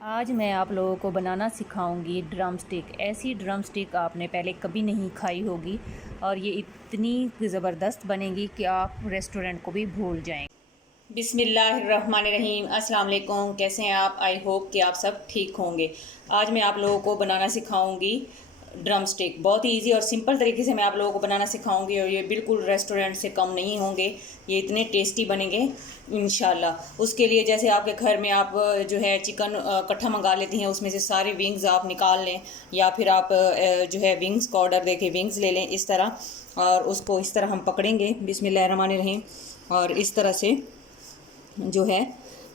आज मैं आप लोगों को बनाना सिखाऊंगी ड्रम स्टिक। ऐसी ड्रम स्टिक आपने पहले कभी नहीं खाई होगी और ये इतनी ज़बरदस्त बनेगी कि आप रेस्टोरेंट को भी भूल जाएंगे। बिस्मिल्लाहिर्रहमानिर्रहीम। अस्सलाम वालेकुम। कैसे हैं आप? आई होप कि आप सब ठीक होंगे। आज मैं आप लोगों को बनाना सिखाऊंगी ड्रम स्टिक। बहुत ही ईजी और सिंपल तरीके से मैं आप लोगों को बनाना सिखाऊंगी और ये बिल्कुल रेस्टोरेंट से कम नहीं होंगे। ये इतने टेस्टी बनेंगे इंशाल्लाह। उसके लिए जैसे आपके घर में आप जो है चिकन इकट्ठा मंगा लेती हैं, उसमें से सारे विंग्स आप निकाल लें, या फिर आप जो है विंग्स का ऑर्डर देके विंग्स ले लें इस तरह, और उसको इस तरह हम पकड़ेंगे बिस्मिल्लाहिर्रहमानिर्रहीम, और इस तरह से जो है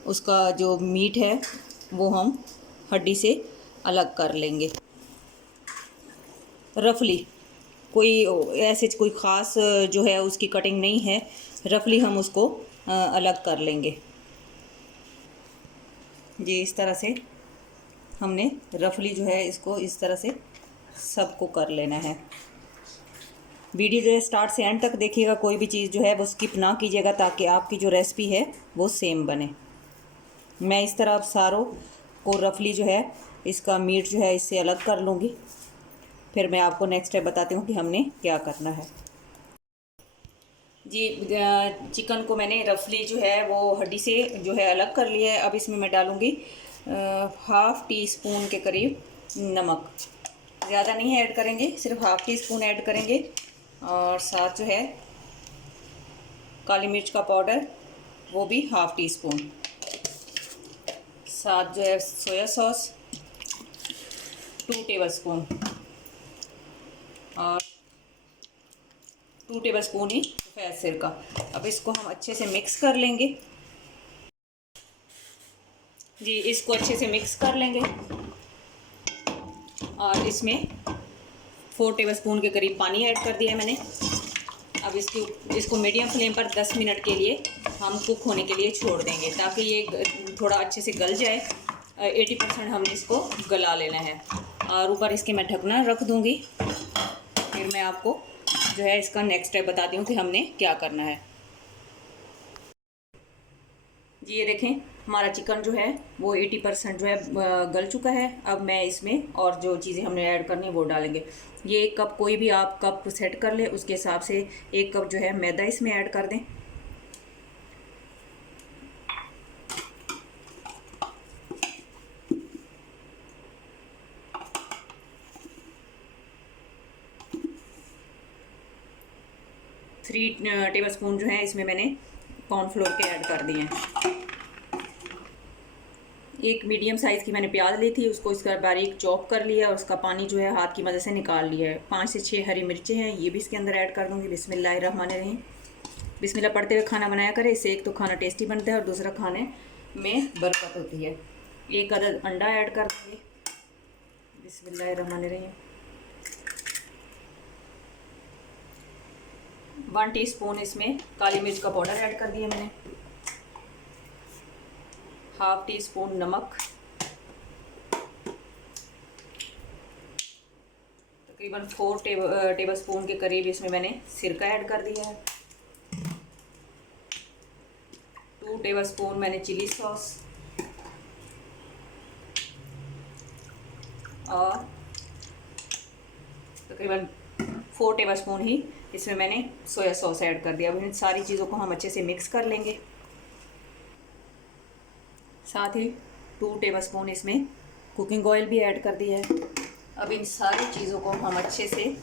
उसका जो मीट है वो हम हड्डी से अलग कर लेंगे। रफली कोई ऐसे कोई ख़ास जो है उसकी कटिंग नहीं है, रफली हम उसको अलग कर लेंगे जी। इस तरह से हमने रफली जो है इसको इस तरह से सबको कर लेना है। वीडियो जो है स्टार्ट से एंड तक देखिएगा, कोई भी चीज़ जो है वो स्किप ना कीजिएगा ताकि आपकी जो रेसिपी है वो सेम बने। मैं इस तरह सारों को रफली जो है इसका मीट जो है इससे अलग कर लूँगी, फिर मैं आपको नेक्स्ट स्टेप बताती हूँ कि हमने क्या करना है जी। चिकन को मैंने रफली जो है वो हड्डी से जो है अलग कर लिया है। अब इसमें मैं डालूँगी हाफ़ टी स्पून के करीब नमक। ज़्यादा नहीं ऐड करेंगे, सिर्फ हाफ़ टी स्पून ऐड करेंगे। और साथ जो है काली मिर्च का पाउडर वो भी हाफ़ टी स्पून। साथ जो है सोया सॉस 2 टेबल स्पून और 2 टेबल स्पून ही सफ़ेद सिरका। अब इसको हम अच्छे से मिक्स कर लेंगे जी। इसको अच्छे से मिक्स कर लेंगे और इसमें 4 टेबल स्पून के करीब पानी ऐड कर दिया है मैंने। अब इसको मीडियम फ्लेम पर 10 मिनट के लिए हम कुक होने के लिए छोड़ देंगे ताकि ये थोड़ा अच्छे से गल जाए। 80% हमने इसको गला लेना है और ऊपर इसके मैं ढकना रख दूँगी। फिर मैं आपको जो है इसका नेक्स्ट स्टेप बताती हूँ कि हमने क्या करना है जी। ये देखें हमारा चिकन जो है वो 80% जो है गल चुका है। अब मैं इसमें और जो चीज़ें हमने ऐड करनी है वो डालेंगे। ये 1 कप, कोई भी आप कप सेट कर ले, उसके हिसाब से 1 कप जो है मैदा इसमें ऐड कर दें। थ्री टेबल स्पून जो है इसमें मैंने कॉर्नफ्लोर के ऐड कर दिए हैं। एक मीडियम साइज़ की मैंने प्याज ली थी, उसको इसका बारीक चॉप कर लिया और उसका पानी जो है हाथ की मदद से निकाल लिया है। 5 से 6 हरी मिर्चें हैं, ये भी इसके अंदर ऐड कर दूँगी। बिस्मिल्लाहिर्रहमानिर्रहीम। बिस्मिल्लाह पढ़ते हुए खाना बनाया करें, इससे एक तो खाना टेस्टी बनता है और दूसरा खाने में बरकत होती है। 1 अदद अंडा ऐड कर देंगे। बिस्मिल्लाहिर्रहमानिर्रहीम। 1 टीस्पून इसमें काली मिर्च का पाउडर ऐड कर दिया मैंने। हाफ़ टी स्पून नमक, तकरीबन 4 टेबल स्पून के करीब इसमें मैंने सिरका ऐड कर दिया है। 2 टेबल स्पून मैंने चिली सॉस और तकरीबन 4 टेबल स्पून ही इसमें मैंने सोया सॉस ऐड कर दिया। अब इन सारी चीज़ों को हम अच्छे से मिक्स कर लेंगे। साथ ही 2 टेबल स्पून इसमें कुकिंग ऑयल भी ऐड कर दिया है। अब इन सारी चीज़ों को हम अच्छे से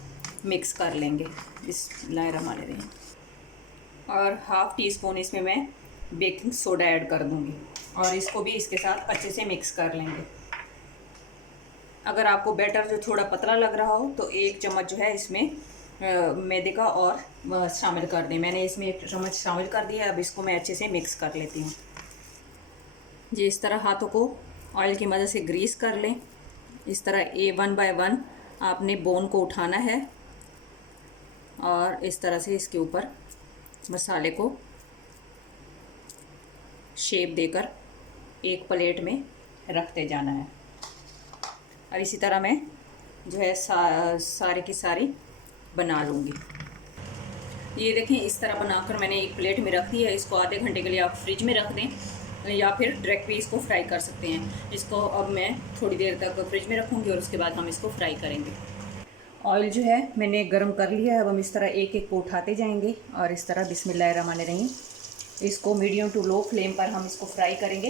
मिक्स कर लेंगे बिस्मिल्लाहिर्रहमानिर्रहीम। और हाफ़ टी स्पून इसमें मैं बेकिंग सोडा ऐड कर दूंगी और इसको भी इसके साथ अच्छे से मिक्स कर लेंगे। अगर आपको बैटर जो थोड़ा पतला लग रहा हो तो 1 चम्मच जो है इसमें मैदे का और शामिल कर दें। मैंने इसमें 1 चम्मच शामिल कर दिया। अब इसको मैं अच्छे से मिक्स कर लेती हूँ जी। इस तरह हाथों को ऑयल की मदद से ग्रीस कर लें। इस तरह 1 बाय 1 आपने बोन को उठाना है और इस तरह से इसके ऊपर मसाले को शेप देकर एक प्लेट में रखते जाना है। और इसी तरह मैं जो है सारी की सारी बना लूँगी। ये देखें इस तरह बनाकर मैंने एक प्लेट में रख दी है। इसको आधे घंटे के लिए आप फ्रिज में रख दें या फिर डायरेक्ट भी इसको फ्राई कर सकते हैं। इसको अब मैं थोड़ी देर तक फ्रिज में रखूँगी और उसके बाद हम इसको फ्राई करेंगे। ऑयल जो है मैंने गरम कर लिया है। अब हम इस तरह एक एक को उठाते जाएंगे और इस तरह बिस्मिल्लाहिर्रहमानिर्रहीम इसको मीडियम टू लो फ्लेम पर हम इसको फ्राई करेंगे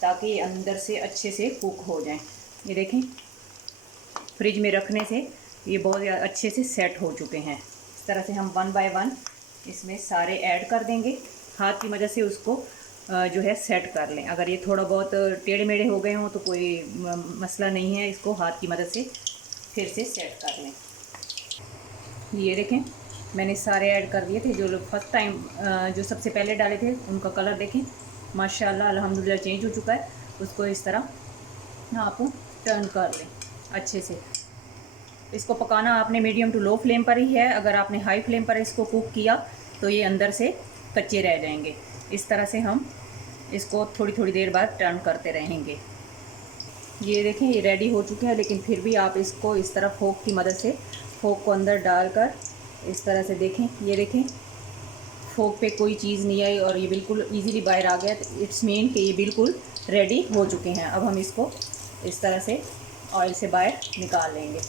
ताकि ये अंदर से अच्छे से कुक हो जाएं। ये देखें, फ्रिज में रखने से ये बहुत अच्छे से सेट हो चुके हैं। इस तरह से हम 1 बाय 1 इसमें सारे ऐड कर देंगे। हाथ की मदद से उसको जो है सेट कर लें। अगर ये थोड़ा बहुत टेढ़े मेढ़े हो गए हों तो कोई मसला नहीं है, इसको हाथ की मदद से फिर से सेट कर लें। ये देखें, मैंने सारे ऐड कर दिए थे। जो फर्स्ट टाइम जो सबसे पहले डाले थे उनका कलर देखें माशाल्लाह अल्हम्दुलिल्लाह चेंज हो चुका है। उसको इस तरह आप टर्न कर लें अच्छे से। इसको पकाना आपने मीडियम टू लो फ्लेम पर ही है। अगर आपने हाई फ्लेम पर इसको कुक किया तो ये अंदर से कच्चे रह जाएंगे। इस तरह से हम इसको थोड़ी थोड़ी देर बाद टर्न करते रहेंगे। ये देखें, ये रेडी हो चुके हैं, लेकिन फिर भी आप इसको इस तरह फोक की मदद से फोक को अंदर डालकर इस तरह से देखें। ये देखें, फोक पे कोई चीज़ नहीं आई और ये बिल्कुल इजीली बाहर आ गया। तो इट्स मीन कि ये बिल्कुल रेडी हो चुके हैं। अब हम इसको इस तरह से ऑयल से बाहर निकाल लेंगे।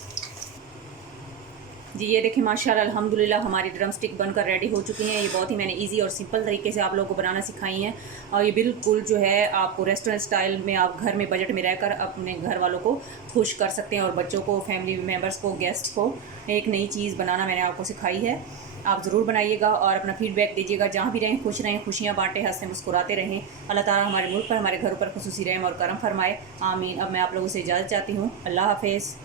जी ये देखें माशाल्लाह अल्हम्दुलिल्लाह हमारी ड्रम स्टिक बनकर रेडी हो चुकी हैं। ये बहुत ही मैंने इजी और सिंपल तरीके से आप लोगों को बनाना सिखाई हैं और ये बिल्कुल जो है आपको रेस्टोरेंट स्टाइल में आप घर में बजट में रहकर अपने घर वालों को खुश कर सकते हैं और बच्चों को, फैमिली मेम्बर्स को, गेस्ट को एक नई चीज़ बनाना मैंने आपको सिखाई है। आप ज़रूर बनाइएगा और अपना फीडबैक दीजिएगा। जहाँ भी रहें खुश रहें, खुशियाँ बांटें, हंसते मुस्कुराते रहें। अल्लाह ताला हमारे मुल्क पर, हमारे घरों पर खुसूसी रहम और करम फरमाए। आमीन। अब मैं आप लोगों से इजाज़त चाहती हूँ। अल्लाह हाफ़िज़।